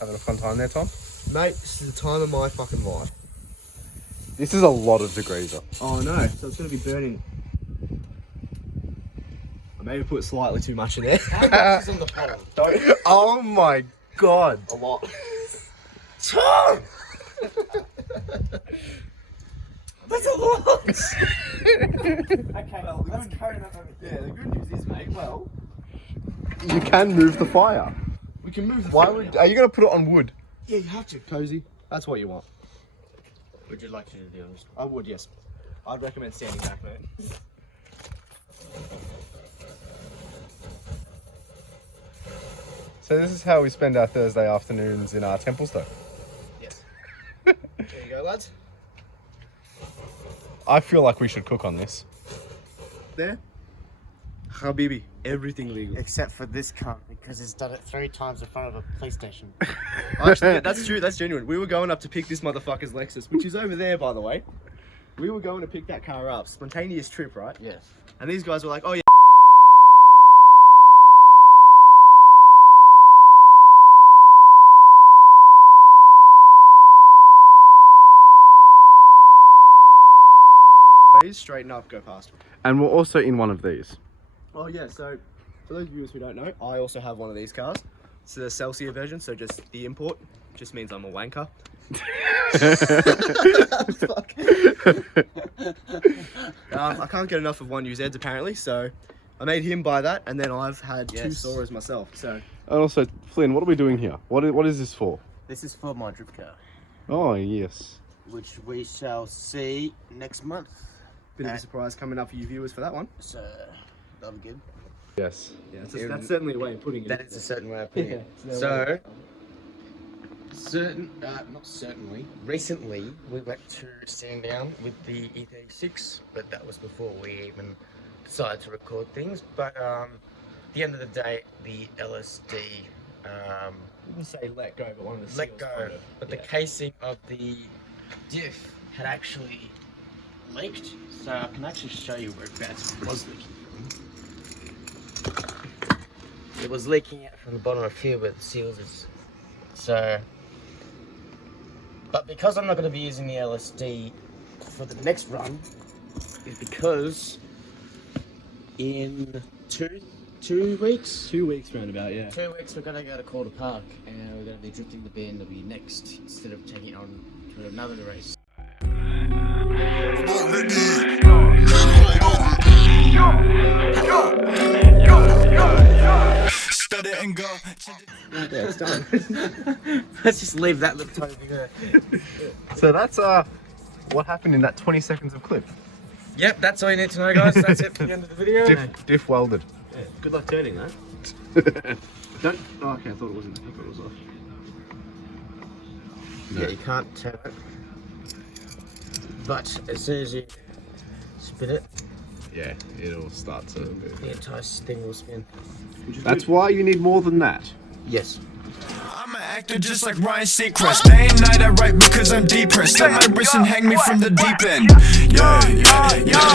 Having a fun time there, Tom? Mate, this is the time of my fucking life. This is a lot of degrees up. Oh no, so it's going to be burning. I maybe put slightly too much in there. How much is on the pole? Oh my god. A lot. Tom! That's a lot! Okay, well, let's carry that over Yeah, the good news is, mate, well, You can move the fire. we can move the Why fire would... now. Are you going to put it on wood? Yeah, you have to. Cozy. That's what you want. Would you like to do the honest? I would, yes. I'd recommend standing back, mate. So this is how we spend our Thursday afternoons in our Templestowe. Yes. There you go, lads. I feel like we should cook on this. There. Habibi, everything legal. Except for this cunt, because he's done it 3 times in front of a police station. Actually, yeah, that's true. That's genuine. We were going up to pick this motherfucker's Lexus, which is over there, by the way. We were going to pick that car up. Spontaneous trip, right? Yes. And these guys were like, "Oh yeah." Straighten up, go past. And we're also in one of these. Oh yeah, so for those viewers who don't know, I also have one of these cars. It's the Celsius version, so just the import. Just means I'm a wanker. Fuck. I can't get enough of 1UZs apparently, so I made him buy that, and then I've had 2 Soras myself. So And also, Flynn, what are we doing here? What is this for? This is for my drip car, Oh, yes. which we shall see next month. bit of a surprise coming up for you viewers for that one. So, that'll be good. Yes. Yeah, that's certainly a way of putting it. That is a certain way of putting it. Yeah, So, not certainly. Recently, we went to Sandown with the E36, but that was before we even decided to record things. But at the end of the day, the LSD You can say let go, but one of the let seals go, kind of, but the yeah. casing of the diff had actually leaked. So I can actually show you where it was leaking from. It was leaking out from the bottom of here where the seals is. So, but because I'm not going to be using the LSD for the next run, is because in two weeks 2 weeks roundabout, yeah. 2 weeks we're going to go to Calder Park and we're going to be drifting the BMW next instead of taking it on to another race. And go. Yeah, it's done. Let's just leave that little tiny thing there. So that's what happened in that 20 seconds of clip. Yep, that's all you need to know, guys. That's it for the end of the video. Diff welded. Yeah, good luck turning that. Don't. Oh, okay, I thought it wasn't. I thought it was off. Yeah, you can't turn it. But as soon as you spin it, Yeah, it'll start to move. the entire thing will spin. That's why you need more than that. Yes. I'm an actor just like Ryan Seacrest. Day and night I write because I'm depressed. Let my wrist and hang me from the deep end. Yeah.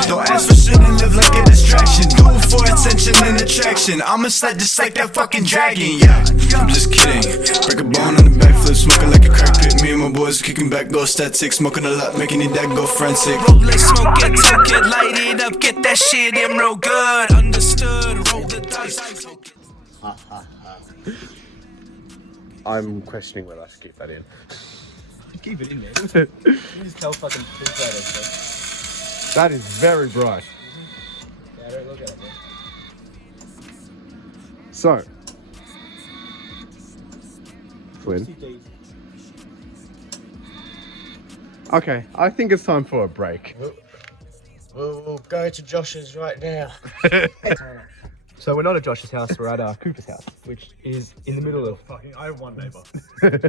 Don't ask for shit and live like a distraction. Do it for attention and attraction. I'm a slut just like that fucking dragon. Yeah, I'm just kidding. Break a bone on the backflip, smoking like a crack pit. Me and my boys kicking back, go static. Smoking a lot, making it that go frantic. Roll it, smoke it, toke it, light it up, get that shit in real good. Understood, roll the dice. I'm questioning whether I should keep that in. Keep it in there. You just tell fucking two photos, That is very bright. yeah, don't look at it, man. So, Flynn. Okay, I think it's time for a break. We'll go to Josh's right now. So we're not at Josh's house, we're at Cooper's house, which is in the middle of... I have one neighbour. His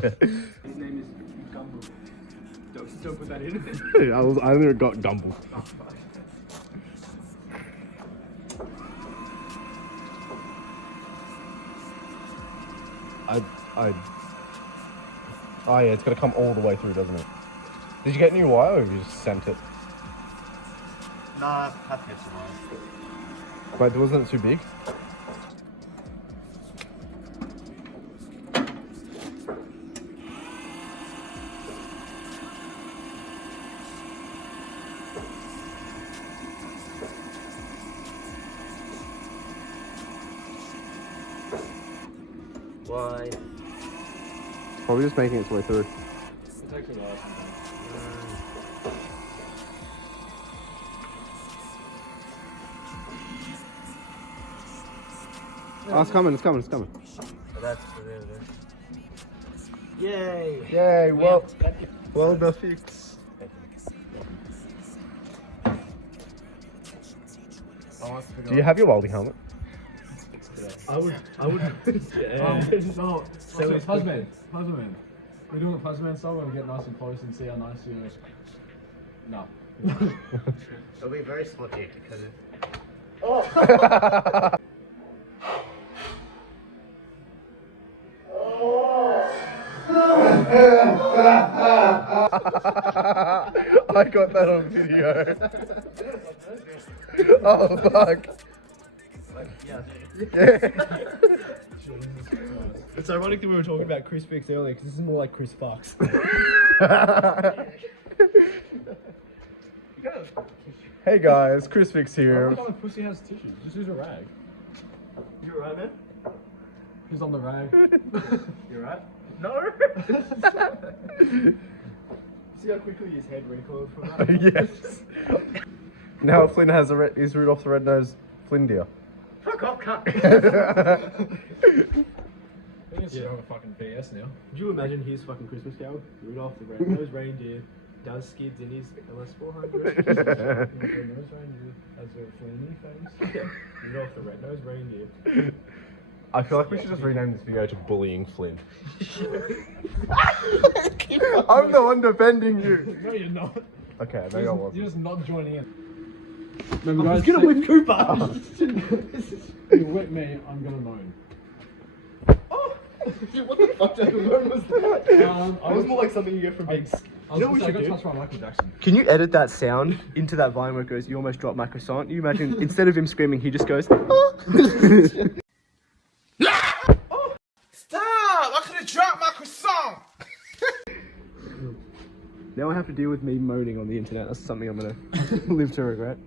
name is Gumble. Don't put that in. I only got Gumble. Oh yeah, it's gonna come all the way through, doesn't it? Did you get new wire or you just sent it? Nah, have to get some Wait, wasn't it too big? Why? Probably just making its way through. It takes a while sometimes. Oh, it's coming, it's coming, it's coming. Oh, that's there. Yay! Yay, welder fix. Do you have your welding helmet? I would. No, so it's Husband. We're doing a Husband style where we get nice and close and see how nice you are. No. It'll be very slippery because it... I got that on video. Oh fuck. Yeah. It's ironic that we were talking about Chris Fix earlier because this is more like Chris Fox. Hey guys, Chris Fix here. Every time a pussy has tissues, just use a rag. You alright, man? He's on the rag. You alright? No. See how quickly his head recoiled from that? Yes. Now Flynn has is Rudolph the Red-Nosed Flynn deer. Fuck off, cunt. We can sit on a fucking BS now. Could you imagine his fucking Christmas carol? Rudolph the Red-Nosed Reindeer does skids in his LS400. Nose reindeer has a flinny face. Rudolph the Red-Nosed Reindeer. I feel like we should just rename this video to Bullying Flynn. I'm the one defending you. No, you're not. Okay, maybe I was. You're just not joining in. Remember, guys, gonna whip Cooper. You whip me, I'm gonna moan. What the fuck type of moan was that? It was more like something you get from being. I got touched by Michael Jackson. Can you edit that sound into that vine where it goes, you almost dropped my croissant? You imagine, instead of him screaming, he just goes, Stop! I could have dropped my croissant! Now I have to deal with me moaning on the internet. That's something I'm gonna live to regret.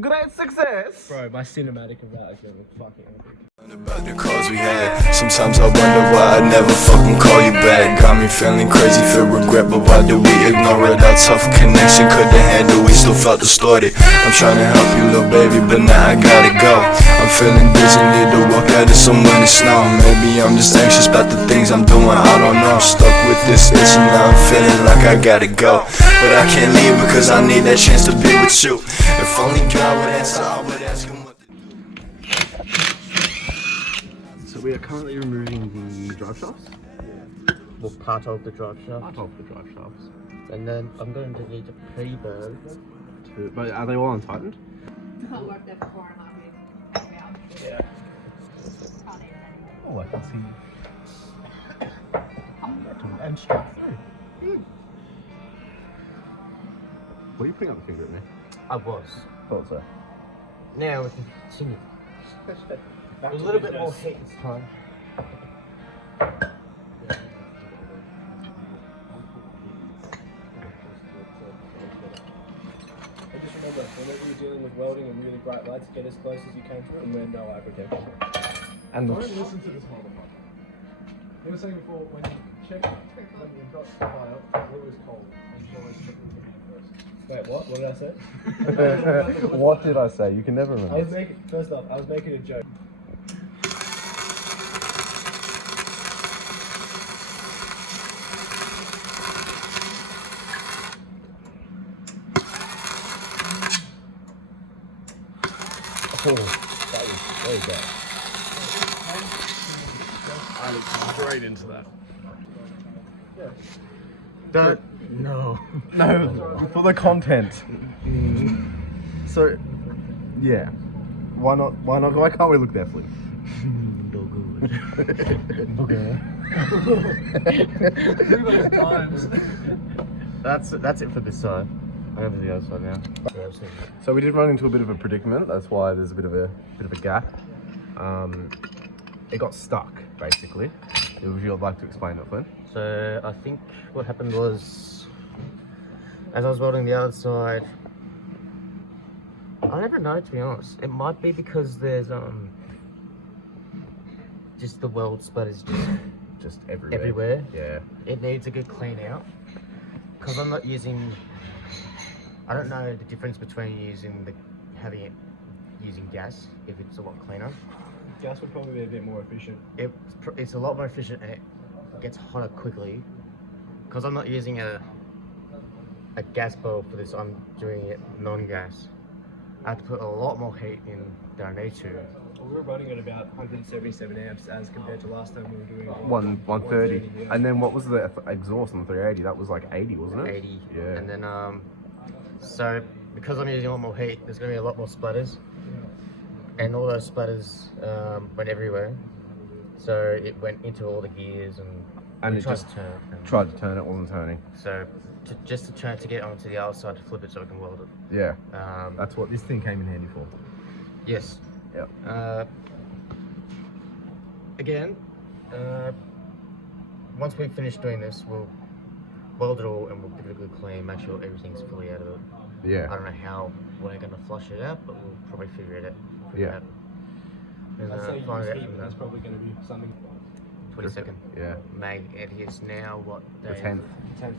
Great success! Bro, my cinematic of that is gonna look fucking epic. About the calls we had. Sometimes I wonder why I never fucking call you back. Got me feeling crazy, feel regret, but why do we ignore it? Our tough connection couldn't handle, we still felt distorted. I'm trying to help you, little baby, but now I gotta go. I'm feeling dizzy, need to walk out of somewhere in the snow. Maybe I'm just anxious about the things I'm doing, I don't know. Stuck with this itch and now I'm feeling like I gotta go. But I can't leave because I need that chance to be with you. If only God would answer, I would ask him what to do. So we are currently removing the drive shafts. Well, part of the drive shaft. Part of the drive shafts. And then I'm going to need a pre-burn. But are they all untightened? I worked there for 4.5 weeks. Yeah. Oh, I can see. And straight through. What are you putting up the finger at me? I was. Thought so. Now we can continue. A little bit more heat this time. And just remember, whenever you're dealing with welding and really bright lights, get as close as you can to it and wear no eye protection. And Don't listen to this motherfucker. You were saying before, when you check, when you've got fire, it's always cold. And you always check with your hand first. Wait, what? What did I say? what did I say? You can never remember. First off, I was making a joke. Oh, that was very bad. I looked straight into that. Don't. No. No, for the content. So, yeah. Why not? Why not? Why can't we look there, Flynn? Three times. That's it for this side. I go to the other side now. So we did run into a bit of a predicament. That's why there's a bit of a gap. It got stuck basically. Would you like to explain it, Flynn? So I think what happened was, as I was welding the other side, I never know, to be honest. It might be because there's just the weld split is Just everywhere. everywhere. Yeah. It needs a good clean out. Because I'm not using, I don't know the difference between using using gas, if it's a lot cleaner. Gas would probably be a bit more efficient. It's a lot more efficient and it gets hotter quickly. Because I'm not using a gas bulb for this, I'm doing it non-gas. I have to put a lot more heat in than I need to. Well, we were running at about 177 amps as compared to last time we were doing 130. yeah. And then what was the exhaust on the 380? That was like 80, wasn't it? 80. Yeah. And then, so because I'm using a lot more heat, there's going to be a lot more splatters. And all those splatters went everywhere. So it went into all the gears and it tried just to turn it. And tried to turn it, wasn't turning. so just to turn to get onto the other side to flip it so I can weld it. Yeah. Um, That's what this thing came in handy for. yes. Yep. Again, once we finish doing this, we'll weld it all and we'll give it a good clean, make sure everything's fully out of it. I Yeah. don't know how we're going to flush it out, but we'll probably figure it out. Yeah. And, I'd say find use out heat, from but that's the probably going to be something. 22nd Yeah. May. It is now what day? The 10th.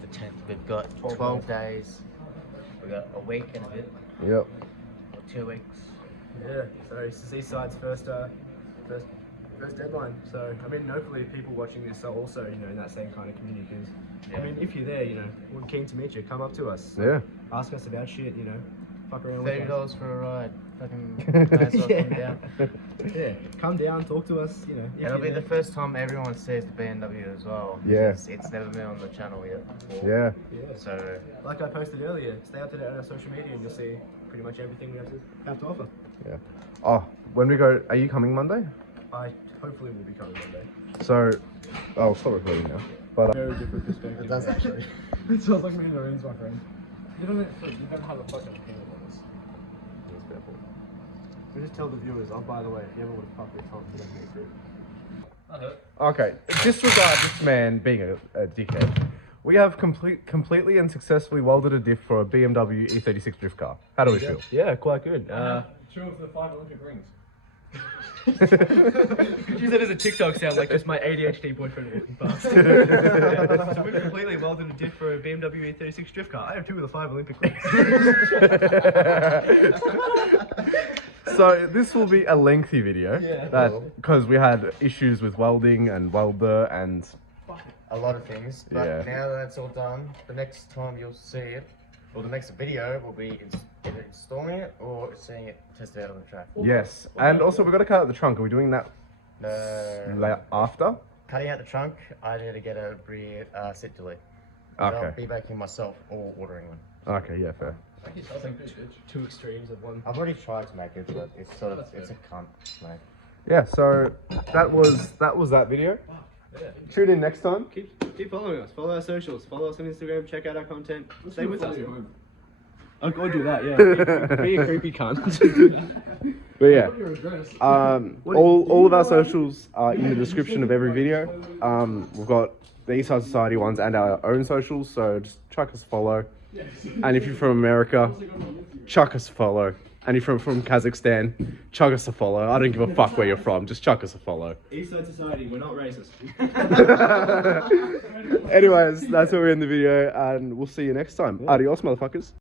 The 10th. We've got 12 days. We've got a week and a bit. Yep. Or 2 weeks. Yeah, so this is Eastside's first deadline. So, I mean, hopefully people watching this are also, in that same kind of community. Because, I mean, if you're there, we're keen to meet you. Come up to us. Yeah. Ask us about shit, fuck around with us. $30 for a ride. Fucking nice off Yeah. come down. Yeah, come down, talk to us, if It'll be you're the there. first time everyone sees the BMW as well. Yeah. It's never been on the channel yet. Yeah. Yeah. So Like I posted earlier, stay up to date on our social media and you'll see pretty much everything we have to offer. Yeah. Oh, when we go, are you coming Monday? I hopefully will be coming one day. So, I'll stop recording now. But Very different perspective. it does actually. It sounds like me and Lorenz, my friend. You don't have a fucking opinion on this. We just tell the viewers, oh, by the way, if you ever want to fuck with Tom, you don't get fruit. okay, disregard this man being a dickhead. We have completely and successfly welded a diff for a BMW E36 drift car. How do we feel? Yeah, quite good. Two of the 5 Olympic rings. Could use it as a TikTok sound, like just my ADHD boyfriend walking past. So we've completely welded a diff for a BMW E36 drift car. I have 2 of the 5 Olympic rings. So this will be a lengthy video. Yeah. Because we had issues with welding and welder and A lot of things. But Yeah. now that that's all done, the next time you'll see it, or the next video will be either installing it or seeing it tested out on the track. yes. And also we've got to cut out the trunk. Are we doing that after? Cutting out the trunk, I need to get a rear sit delete. Okay. I'll be making myself or ordering one. Okay, yeah, fair. Two extremes of one. I've already tried to make it, but it's sort of it's a cunt, mate. Yeah, so that was that video. Tune in next time. Keep following us. Follow our socials. Follow us on Instagram. Check out our content. Stay with us. I'll go do that. Yeah. Be a creepy cunt. But yeah, all of our socials are in the description of every video. We've got the Eastside Society ones and our own socials, so just chuck us a follow. And if you're from America, chuck us a follow. And if you're from Kazakhstan, chuck us a follow. I don't give a fuck where you're from, just chuck us a follow. Eastside Society, we're not racist. Anyways, that's where we end the video, and we'll see you next time. Adios, motherfuckers.